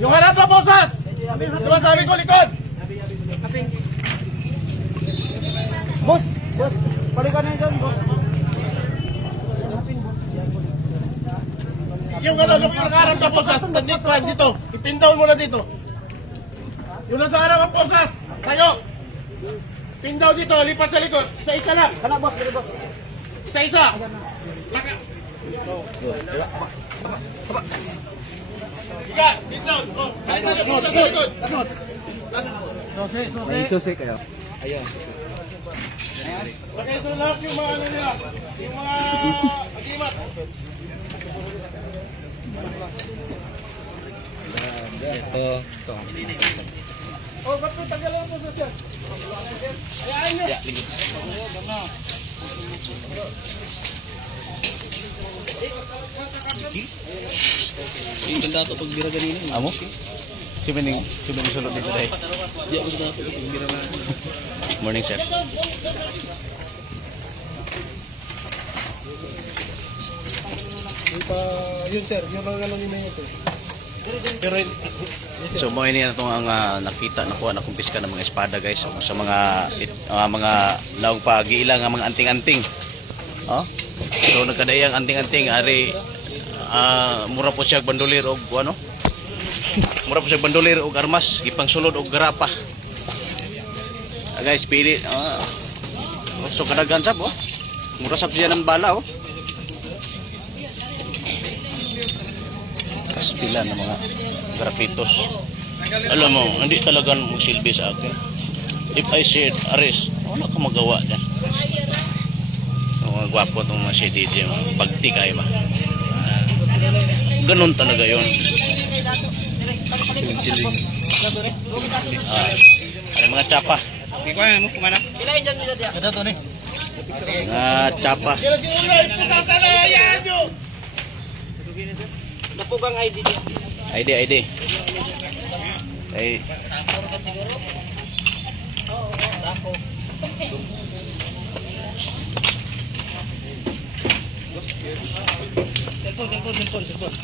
Yung harap na bosas! Diba sabi ko likod? Boss, balikan na yun, boss. Yung ano, yung harap na bosas, dito. Ipindown mo na dito. Yung nasa harap ng bosas, tayo. Pindaw dito, lipat sa likod. Isa-isa lang. Hala, boss, dali, boss. Isa-isa. Laka. Ika, pindaw. Oh, sa likod. May susi kayo. Bakit ito lahat yung mga ano nila? Yung mga agimat. Oh, ba't may tagal lang po sa siya? Hayaan nyo. Yung ganda ito pag bira ganina. Amo? Simening sulod dito dahil. Di ako ganda ito pag bira na. Morning, sir. Yun sir, yung mga gano'n nila ito. Pero So mo ini itong ang nakita nakuha na kumpiska ng mga espada guys sa mga laog pa giilang nga mga anting-anting. Oh. So nagkadayang anting-anting ari mura po siya bandolir og ano? Mura po siya bandolir og armas gipang sulod og garapa. Guys, pili so kadagan sab oh. Mura sab siya ng bala oh. Kastila ng mga grafitos. Alam mo, hindi talaga magsilbi sa akin. If I said arrest, wala ka magawa dyan. Mga gwapo itong mga si DJ, pagti kayo ba? Ganun talaga yun. Ano mga tsapa? Hindi ko alam mo kumana. Mga tsapa. Napugang ID niya. ID. Ay. Cellphone.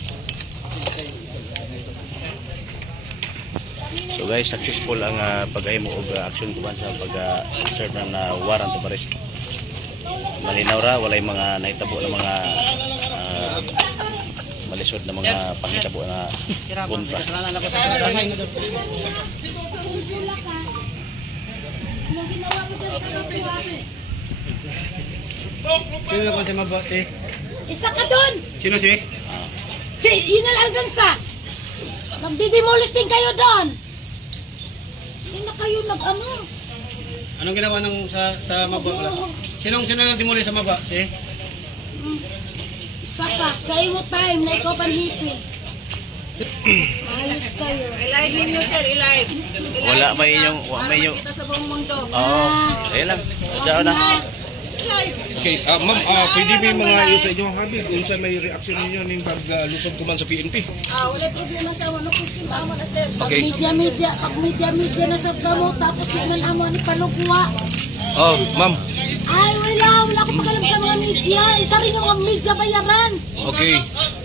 So guys, successful ang pag-ahimo og action kuban sa pag-serve ng warrant of arrest. Malinaw ra, walay mga nahitabo na mga malisod na mga panghitabo na kontra. Sino na si Mabo? Si? Isa ka doon! Sino si? Si Inal Alganza! Nagdidemolish din kayo doon! Hindi na kayo nag-ano. Anong ginawa ng sa Mabo? Sino nag-demolish sa Mabo? Si? Isa pa, sa imo time na ikaw panhipi. Ayos kayo. I-live ninyo, sir. I-live. Wala may inyong Kita sa buong mundo. ayun lang. Diyan na. I-live. okay, ma'am, pwede may mga iyo sa inyong habig kung saan may reaksyon ninyo ng pag-lusog kuman sa PNP. Wala po siya nasa ano kung sino amo na, sir. Pag media na sa kamo, tapos di man amo ni panugwa. Oh, ma'am. Ay, wala akong pakalam sa mga media. Isa rin yung mga media bayaran. Okay.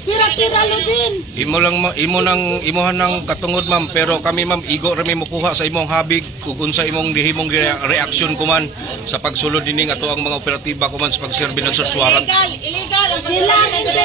Pira-piralo din. Imuhan ng katungod ma'am, pero kami ma'am igo rami mo kuha sa imong habig kung unsa imong dihimong reaksyon kuman sa pagsulod dining ato ang mga operatiba kuman sa pagserbi ng search warrant. Illegal. Sila hindi